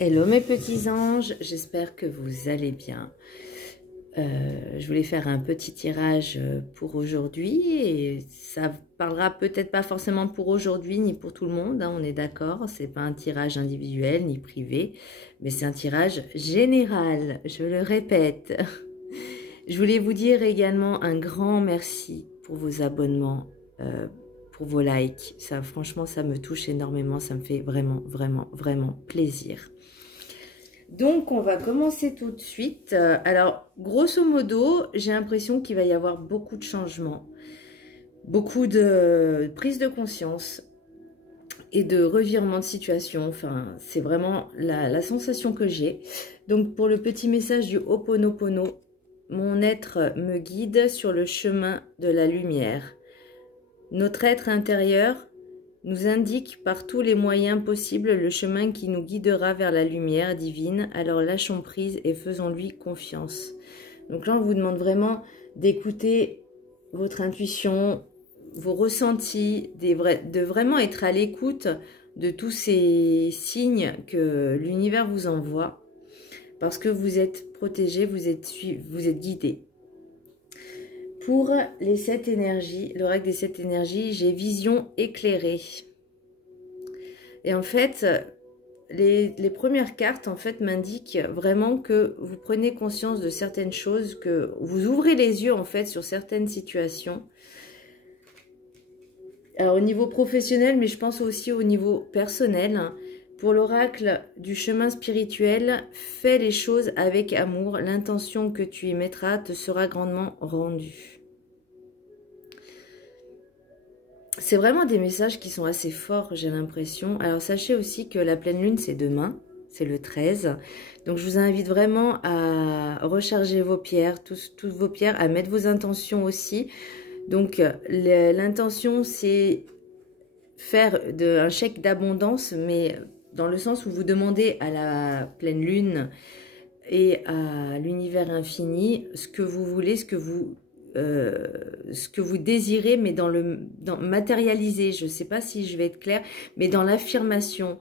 Hello mes petits anges, j'espère que vous allez bien. Je voulais faire un petit tirage pour aujourd'hui et ça parlera peut-être pas forcément pour aujourd'hui ni pour tout le monde, hein, on est d'accord, c'est pas un tirage individuel ni privé, mais c'est un tirage général, je le répète. Je voulais vous dire également un grand merci pour vos abonnements, pour vos likes. Ça, franchement, ça me touche énormément, ça me fait vraiment, vraiment, vraiment plaisir. Donc, on va commencer tout de suite. Alors, grosso modo, j'ai l'impression qu'il va y avoir beaucoup de changements, beaucoup de prise de conscience et de revirement de situation. Enfin, c'est vraiment la sensation que j'ai. Donc, pour le petit message du Ho'oponopono, mon être me guide sur le chemin de la lumière. Notre être intérieur nous indique par tous les moyens possibles le chemin qui nous guidera vers la lumière divine, alors lâchons prise et faisons-lui confiance. Donc là, on vous demande vraiment d'écouter votre intuition, vos ressentis, de vraiment être à l'écoute de tous ces signes que l'univers vous envoie, parce que vous êtes protégé, vous êtes guidé. Pour les 7 énergies, le règle des 7 énergies, j'ai vision éclairée. Et en fait, les premières cartes en fait m'indiquent vraiment que vous prenez conscience de certaines choses, que vous ouvrez les yeux en fait sur certaines situations. Alors au niveau professionnel, mais je pense aussi au niveau personnel. Pour l'oracle du chemin spirituel, fais les choses avec amour. L'intention que tu y mettras te sera grandement rendue. C'est vraiment des messages qui sont assez forts, j'ai l'impression. Alors, sachez aussi que la pleine lune, c'est demain, c'est le 13. Donc, je vous invite vraiment à recharger vos pierres, toutes vos pierres, à mettre vos intentions aussi. Donc, l'intention, c'est faire un chèque d'abondance, mais dans le sens où vous demandez à la pleine lune et à l'univers infini ce que vous voulez, ce que vous désirez, mais matérialiser, je ne sais pas si je vais être claire, mais dans l'affirmation.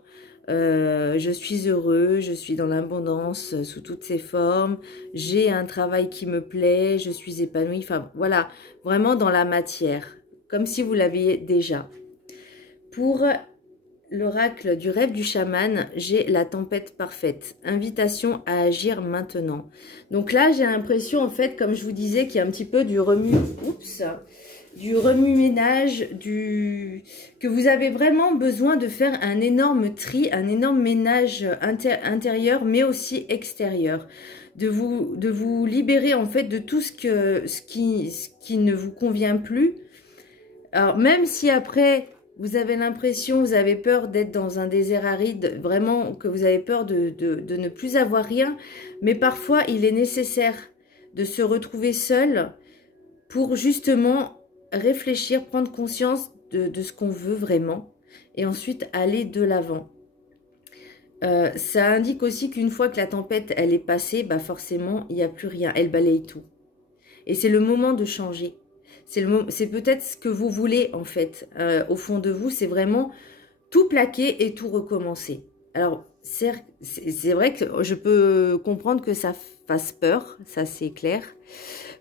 Je suis heureux, je suis dans l'abondance sous toutes ses formes, j'ai un travail qui me plaît, je suis épanouie, enfin voilà, vraiment dans la matière, comme si vous l'aviez déjà. Pour l'oracle du rêve du chaman, j'ai la tempête parfaite. Invitation à agir maintenant. Donc là, j'ai l'impression, en fait, comme je vous disais, qu'il y a un petit peu du remue-ménage, que vous avez vraiment besoin de faire un énorme tri, un énorme ménage intérieur, mais aussi extérieur. De vous libérer, en fait, de tout ce qui ne vous convient plus. Alors, même si après... vous avez l'impression, vous avez peur d'être dans un désert aride, vraiment que vous avez peur de ne plus avoir rien. Mais parfois, il est nécessaire de se retrouver seul pour justement réfléchir, prendre conscience de ce qu'on veut vraiment et ensuite aller de l'avant. Ça indique aussi qu'une fois que la tempête, elle est passée, bah forcément, il n'y a plus rien. Elle balaye tout. Et c'est le moment de changer. C'est peut-être ce que vous voulez, en fait. Au fond de vous, c'est vraiment tout plaquer et tout recommencer. Alors, c'est vrai que je peux comprendre que ça fasse peur, ça c'est clair.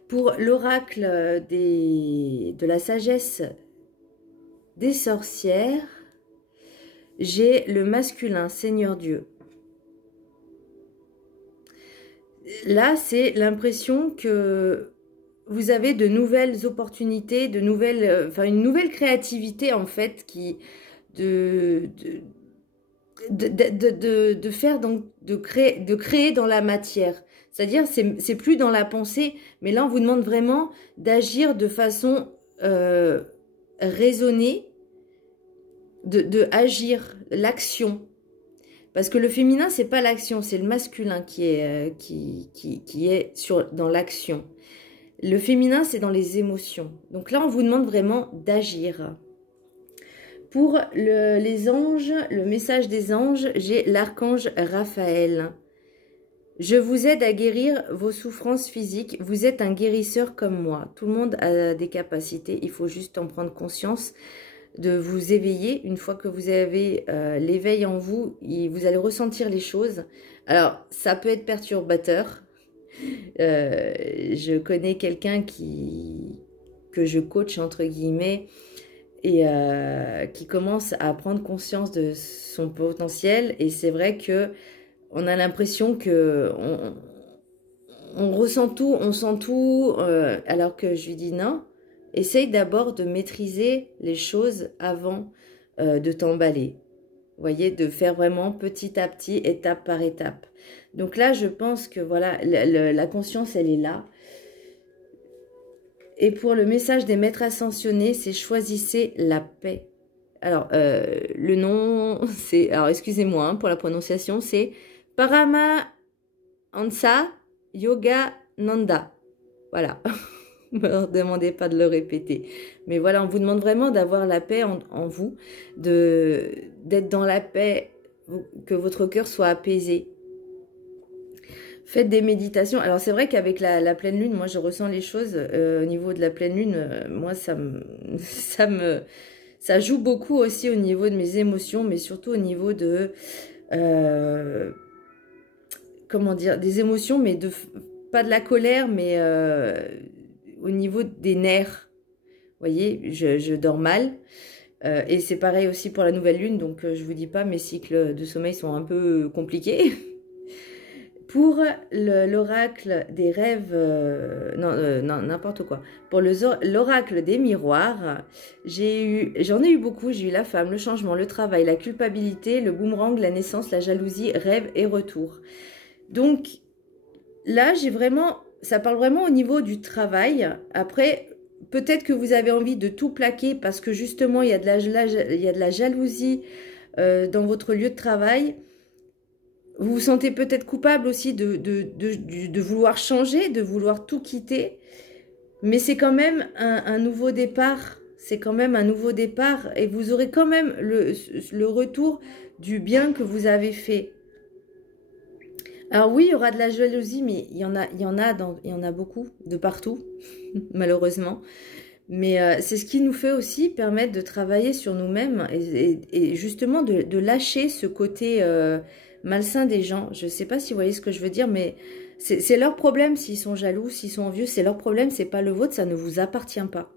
Pour l'oracle de la sagesse des sorcières, j'ai le masculin, Seigneur Dieu. Là, c'est l'impression que... vous avez de nouvelles opportunités, une nouvelle créativité en fait de créer dans la matière. C'est-à-dire c'est plus dans la pensée, mais là on vous demande vraiment d'agir de façon raisonnée, de agir, l'action. Parce que le féminin c'est pas l'action, c'est le masculin qui est dans l'action. Le féminin, c'est dans les émotions. Donc là, on vous demande vraiment d'agir. Pour les anges, le message des anges, j'ai l'archange Raphaël. Je vous aide à guérir vos souffrances physiques. Vous êtes un guérisseur comme moi. Tout le monde a des capacités. Il faut juste en prendre conscience. de vous éveiller. Une fois que vous avez l'éveil en vous, vous allez ressentir les choses. Alors, ça peut être perturbateur. Je connais quelqu'un que je coach, entre guillemets, et qui commence à prendre conscience de son potentiel. Et c'est vrai que on a l'impression que on ressent tout, on sent tout, alors que je lui dis non. Essaye d'abord de maîtriser les choses avant de t'emballer. Vous voyez, de faire vraiment petit à petit, étape par étape. Donc là, je pense que voilà, la conscience, elle est là. Et pour le message des maîtres ascensionnés, c'est choisissez la paix. Alors, le nom, c'est, alors excusez-moi pour la prononciation, c'est Paramahansa Yogananda. Voilà. Ne me demandez pas de le répéter. Mais voilà, on vous demande vraiment d'avoir la paix en vous, d'être dans la paix, que votre cœur soit apaisé. Faites des méditations. Alors c'est vrai qu'avec la pleine lune, moi je ressens les choses au niveau de la pleine lune. Moi ça joue beaucoup aussi au niveau de mes émotions, mais surtout au niveau de comment dire, des émotions, mais pas de la colère, mais au niveau des nerfs. Vous voyez, je dors mal. Et c'est pareil aussi pour la nouvelle lune, donc je vous dis pas, mes cycles de sommeil sont un peu compliqués. Pour l'oracle des rêves, non, n'importe quoi. Pour l'oracle des miroirs, j'en ai eu beaucoup. J'ai eu la femme, le changement, le travail, la culpabilité, le boomerang, la naissance, la jalousie, rêve et retour. Donc là, ça parle vraiment au niveau du travail. Après, peut-être que vous avez envie de tout plaquer parce que justement, il y a de la jalousie dans votre lieu de travail. Vous vous sentez peut-être coupable aussi de vouloir changer, de vouloir tout quitter. Mais c'est quand même un nouveau départ. C'est quand même un nouveau départ. Et vous aurez quand même le retour du bien que vous avez fait. Alors oui, il y aura de la jalousie, mais il y en a beaucoup, de partout, malheureusement. Mais c'est ce qui nous fait aussi permettre de travailler sur nous-mêmes et justement de lâcher ce côté malsain des gens. Je ne sais pas si vous voyez ce que je veux dire, mais c'est leur problème s'ils sont jaloux, s'ils sont envieux, c'est leur problème, c'est pas le vôtre, ça ne vous appartient pas.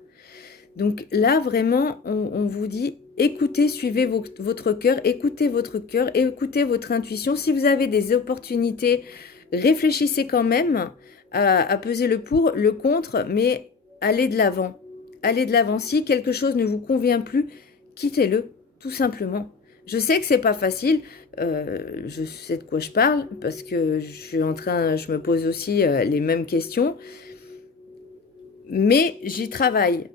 Donc là, vraiment, on vous dit, écoutez, suivez votre cœur, écoutez votre intuition. Si vous avez des opportunités, réfléchissez quand même à peser le pour, le contre, mais allez de l'avant. Allez de l'avant. Si quelque chose ne vous convient plus, quittez-le, tout simplement. Je sais que c'est pas facile, je sais de quoi je parle, parce que je me pose aussi les mêmes questions, mais j'y travaille.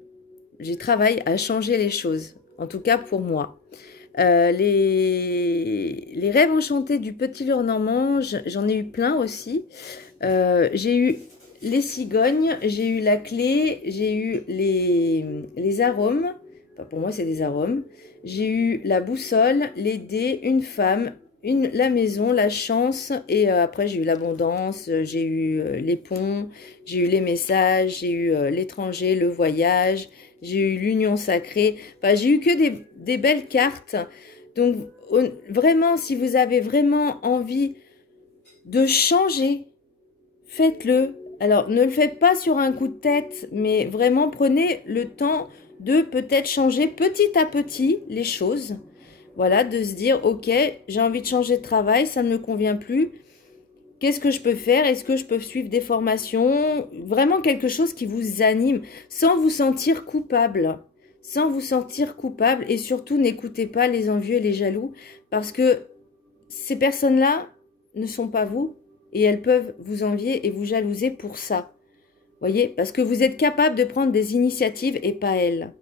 J'y travaille à changer les choses, en tout cas pour moi. Les rêves enchantés du petit Lenormand, j'en ai eu plein aussi. J'ai eu les cigognes, j'ai eu la clé, j'ai eu les arômes. Enfin, pour moi, c'est des arômes. J'ai eu la boussole, les dés, une femme, la maison, la chance. Et après, j'ai eu l'abondance, j'ai eu les ponts, j'ai eu les messages, j'ai eu l'étranger, le voyage. J'ai eu l'union sacrée. Enfin, j'ai eu que des belles cartes. Donc, vraiment, si vous avez vraiment envie de changer, faites-le. Alors, ne le faites pas sur un coup de tête, mais vraiment prenez le temps de peut-être changer petit à petit les choses. Voilà, de se dire, ok, j'ai envie de changer de travail, ça ne me convient plus. Qu'est-ce que je peux faire? Est-ce que je peux suivre des formations? Vraiment quelque chose qui vous anime, sans vous sentir coupable. Sans vous sentir coupable. Et surtout, n'écoutez pas les envieux et les jaloux. Parce que ces personnes-là ne sont pas vous. Et elles peuvent vous envier et vous jalouser pour ça. Voyez? Parce que vous êtes capable de prendre des initiatives et pas elles.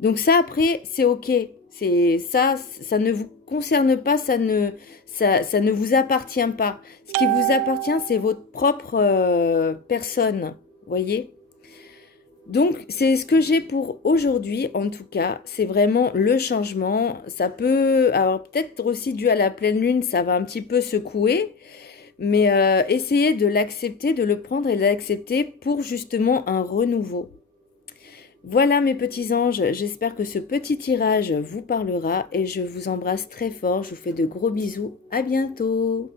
Donc ça, après, c'est ok. Ça ne vous concerne pas, ça ne vous appartient pas. Ce qui vous appartient, c'est votre propre personne, voyez. Donc, c'est ce que j'ai pour aujourd'hui, en tout cas. C'est vraiment le changement. Ça peut, alors peut-être aussi dû à la pleine lune, ça va un petit peu secouer. Mais essayez de l'accepter, de le prendre et de l'accepter pour justement un renouveau. Voilà mes petits anges, j'espère que ce petit tirage vous parlera et je vous embrasse très fort. Je vous fais de gros bisous. À bientôt.